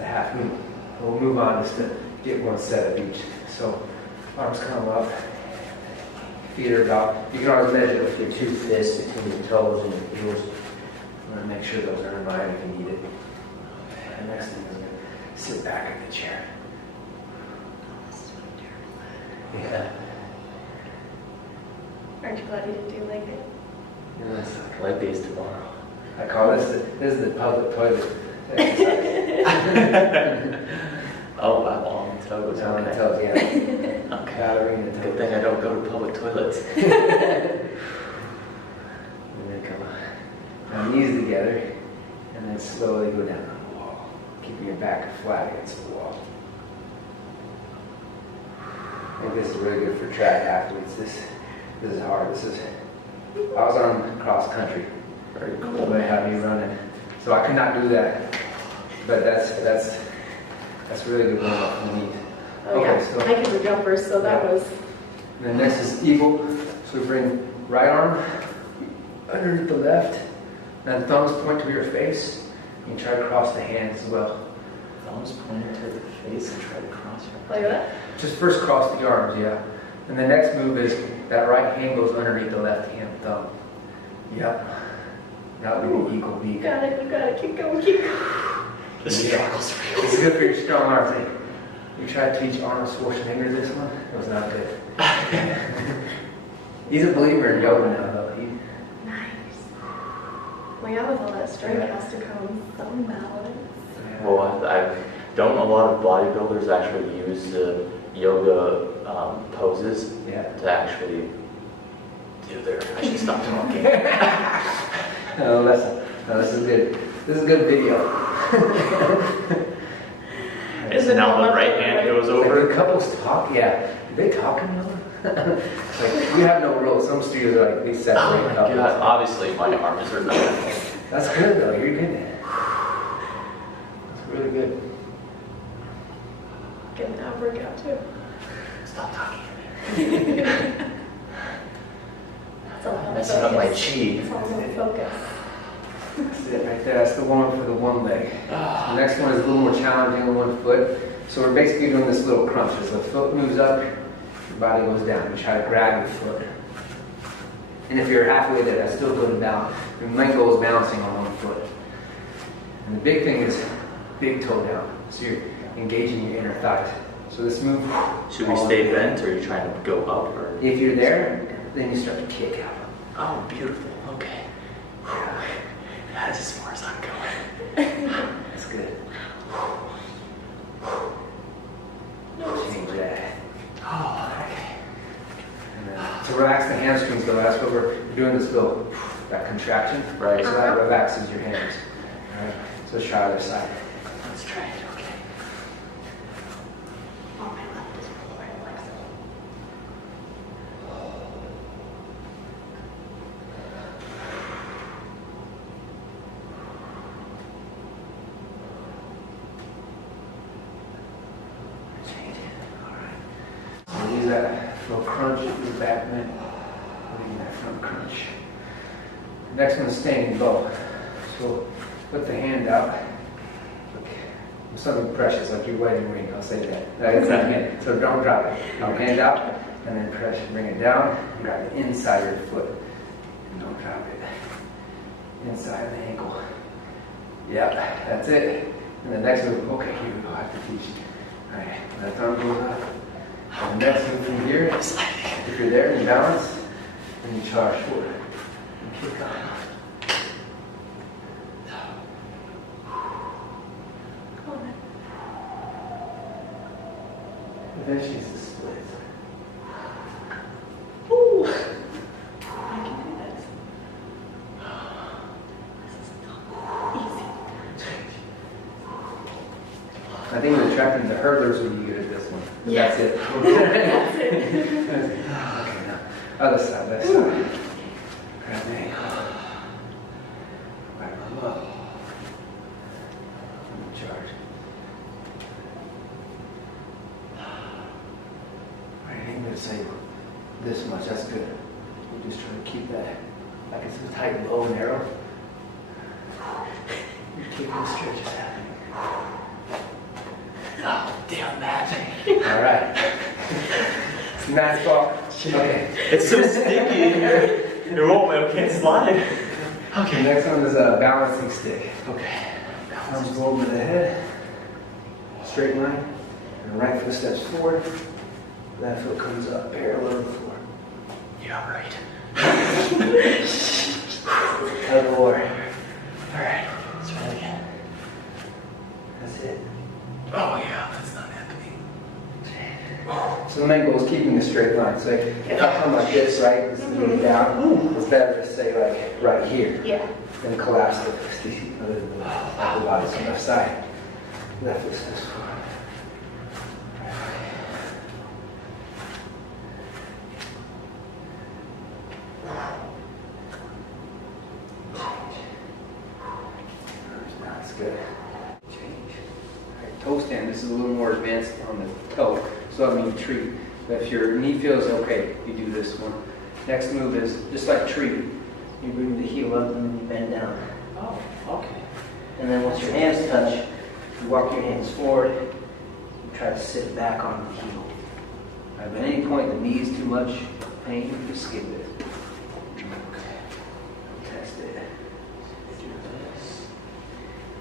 the half move. We'll move on just to get one set of each. So arms come up, feet are about, you can always measure with your 2 fists between your toes and your heels. I'm going to make sure those are in line if you need it. And next thing is going to sit back in the chair. Yeah. Aren't you glad you didn't do leg day? Yes. Leg days tomorrow. I call this is the public toilet exercise. Oh, that long toes. Down the Okay. toes, yeah. Okay. Ballerina Good toes. thing I don't go to public toilets. And then come on. Now knees together, and then slowly go down on the wall, keeping your back flat against the wall. I think this is really good for track athletes. This is hard. I was on cross country. Very cool. They had me running, so I could not do that. But that's really good warm up for the knees. Oh yeah, hiking the jumpers, so that was... And then next is eagle. So we bring right arm underneath the left, and thumbs point to your face. You can try to cross the hands as well. Thumbs pointing to the face and try to cross your... Like that? Just first cross the arms, yeah. And the next move is that right hand goes underneath the left hand thumb. Yep. That would be eagle beak. You got it, keep going, keep going. The struggle's real. It's good for your strong arms. Eh? You tried to teach Arnold Schwarzenegger this one? It was not good. He's a believer in yoga now, though. Nice. Well, yeah, with all that strength has to come some balance. Well, I don't know a lot of bodybuilders actually use the yoga poses to actually do their... I should stop talking. No, this is good. This is good video. And so now the right hand goes over. The couples talk, yeah. Do they talk in yoga? Like, we have no rules. Some studios are like, they separate Oh my couples. God, obviously my arms are not. That's good though, you're getting it. That's really good. Getting that workout too. Stop talking. That's all about Messing up my focus. chi. It's all about focus. That's it right there. That's the one for the one leg. The next one is a little more challenging on one foot. So we're basically doing this little crunch. As the foot moves up, your body goes down. You try to grab your foot. And if you're halfway there, that's still going down. Your main goal is balancing on one foot. And the big thing is big toe down. So you're engaging your inner thighs. So this move... Should we stay bent, or are you trying to go up? Or? If you're there, then you start to kick out. Oh, beautiful. Okay. Yeah. That is as far as I'm going. That's good. Change that. Oh, okay. And then, to relax the hamstrings, though, that's what we're doing. This little that contraction, Right. So that relaxes your hands. All right. So let's try other side. Let's try it. Okay. Oh, my left is really flexible. Change it. All right. So use that little crunch with your back bend. Leave that front crunch. Next one is standing low. So put the hand out. Something precious, like your wedding ring, I'll say that. That's not it. So don't drop it. Now hand out, and then press, bring it down, and grab the inside of your foot. And don't drop it. Inside of the ankle. Yep, that's it. And the next move, okay, here we go, I have to teach you. Alright, left arm goes up. And the next move from here, if you're there in balance, then you charge forward. And kick off. Eventually it's a split. Ooh. I can do this. This is not easy. I think we're attracting the hurdlers would be good at this one. Yes. That's it. That's it. Okay, now, other side, left side. Grab the ankle. Right arm up. And charge. Right, I'm going to say this much, that's good. You just try to keep that like it's a tight bow and arrow. You're keeping the stretches happening. Oh, damn that. All right. It's Matt's fault. Okay. It's so sticky in here. It won't, it can't slide. Okay. Next one is a balancing stick. Okay. Arms go over the head. Straight line. And right foot steps forward. Left foot comes up parallel to the floor. Yeah, right. Tug of war. All right, let's try it again. That's it. Oh yeah, that's not happening. So the main goal is keeping a straight line. So if I come like this, right, this is going down, it's better to stay like right here Yeah. than collapse the upper body. So left side, left foot steps forward. That's good. Change. All right, toe stand. This is a little more advanced on the toe. So I mean tree. But if your knee feels okay, you do this one. Next move is just like tree. You bring the heel up and then you bend down. Oh, okay. And then once your hands touch, you walk your hands forward. You try to sit back on the heel. If at any point the knee is too much pain, just skip it. Test it. Do this.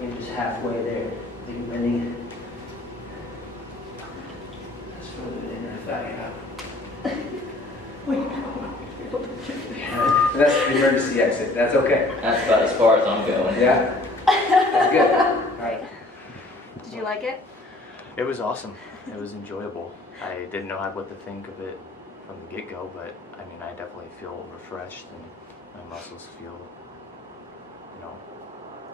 Maybe just halfway there. Think bending. Just further in and back out. That's the emergency exit. That's okay. That's about as far as I'm going. Yeah? That's good. All right. Did you like it? It was awesome. It was enjoyable. I didn't know what to think of it from the get-go, but I mean, I definitely feel refreshed and my muscles feel, you know,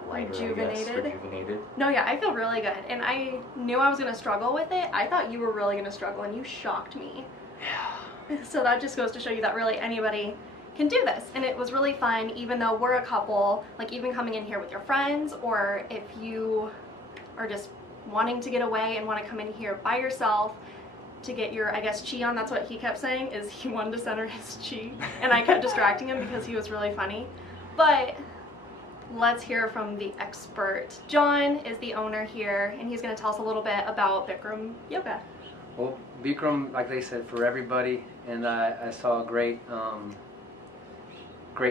lighter, I guess, rejuvenated. No, yeah, I feel really good. And I knew I was going to struggle with it. I thought you were really going to struggle, and you shocked me. Yeah. So that just goes to show you that really anybody can do this. And it was really fun, even though we're a couple, like even coming in here with your friends, or if you are just wanting to get away and want to come in here by yourself to get your, I guess, chi on. That's what he kept saying, is he wanted to center his chi. And I kept distracting him because he was really funny. But let's hear from the expert. John is the owner here, and he's going to tell us a little bit about Bikram Yoga. Well, Bikram, like they said, for everybody, and I saw a great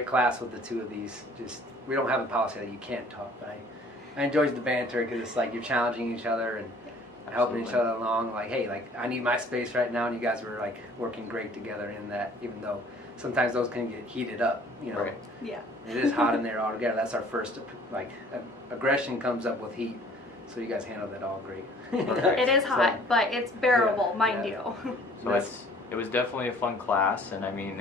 class with the two of these. Just we don't have a policy that you can't talk, but I enjoyed the banter because it's like you're challenging each other and helping each other along. Like, hey, like I need my space right now, and you guys were like working great together in that. Even though sometimes those can get heated up, you know. Right. Yeah. It is hot in there all together. That's our first aggression comes up with heat. So you guys handled that all great. It is hot, but it's bearable, yeah, mind yeah. you. So it was definitely a fun class, and I mean,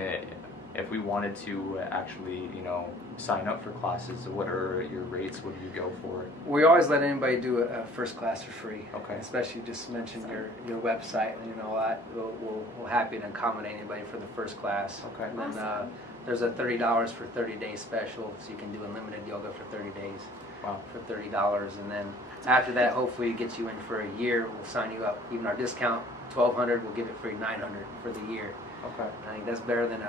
if we wanted to actually, you know, sign up for classes, what are your rates? What do you go for? We always let anybody do a first class for free. Okay. Especially just mention your website, and you know what, we'll happy to accommodate anybody for the first class. Okay. And then Awesome. there's a $30 for 30-day special, so you can do unlimited yoga for 30 days. Wow. For $30, and then after that, hopefully it gets you in for a year. We'll sign you up. Even our discount, $1,200, we'll give it free $900 for the year. Okay. I think that's better than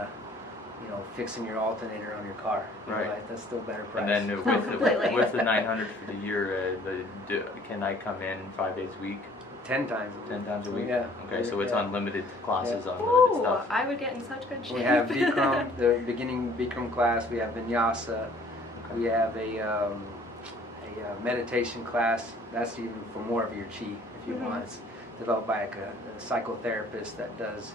fixing your alternator on your car. You know, Right. like, that's still a better price. And then Completely. with the 900 for the year, can I come in 5 days a week, 10 times. 10 times a week? Yeah. Okay, so it's Yeah. unlimited classes, unlimited Ooh, stuff. I would get in such good shape. We have Bikram, the beginning Bikram class. We have Vinyasa. We have a meditation class. That's even for more of your chi, if you want. It's developed by a psychotherapist that does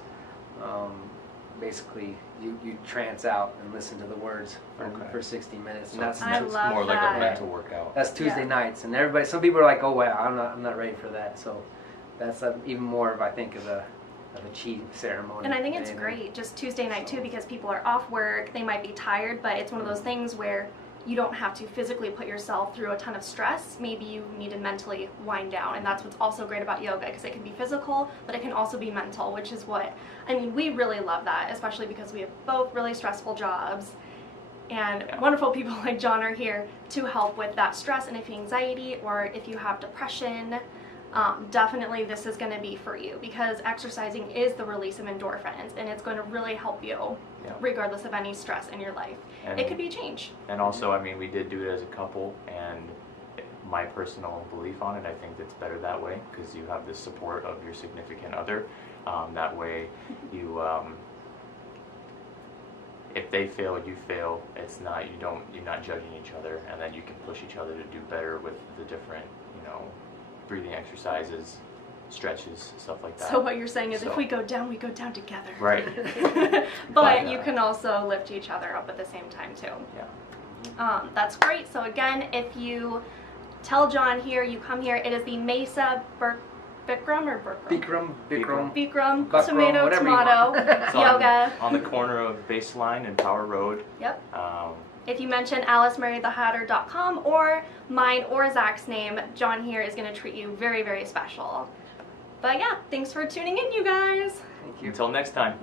basically you trance out and listen to the words for 60 minutes. And that's I love more like that. a mental workout. That's Tuesday Yeah. nights, and everybody. Some people are like, "Oh wow, I'm not ready for that." So that's even more of I think of a chi ceremony. And I think it's than great, just Tuesday night too, because people are off work, they might be tired, but it's one of those things where you don't have to physically put yourself through a ton of stress. Maybe you need to mentally wind down, and that's what's also great about yoga, because it can be physical, but it can also be mental, which is what, I mean, we really love that, especially because we have both really stressful jobs, and wonderful people like John are here to help with that stress, and if anxiety, or if you have depression, definitely this is going to be for you, because exercising is the release of endorphins, and it's going to really help you regardless of any stress in your life. And it could be a change. And also, I mean, we did do it as a couple, and my personal belief on it. I think it's better that way because you have the support of your significant other. That way, you if they fail, you fail. It's not you're not judging each other, and then you can push each other to do better with the different breathing exercises, stretches, stuff like that. So what you're saying is So- if we go down together. Right. But you can also lift each other up at the same time too. Yeah. That's great. So again, if you tell John here, you come here, it is the Mesa Bikram or Bikram? Bikram. Bikram, Bikram, tomato, whatever you tomato, want. It's yoga. on the corner of Baseline and Power Road. Yep. Um, If you mention AliceMaryTheHatter.com or mine or Zach's name, John here is going to treat you very, very special. But yeah, thanks for tuning in, you guys. Thank you. until next time.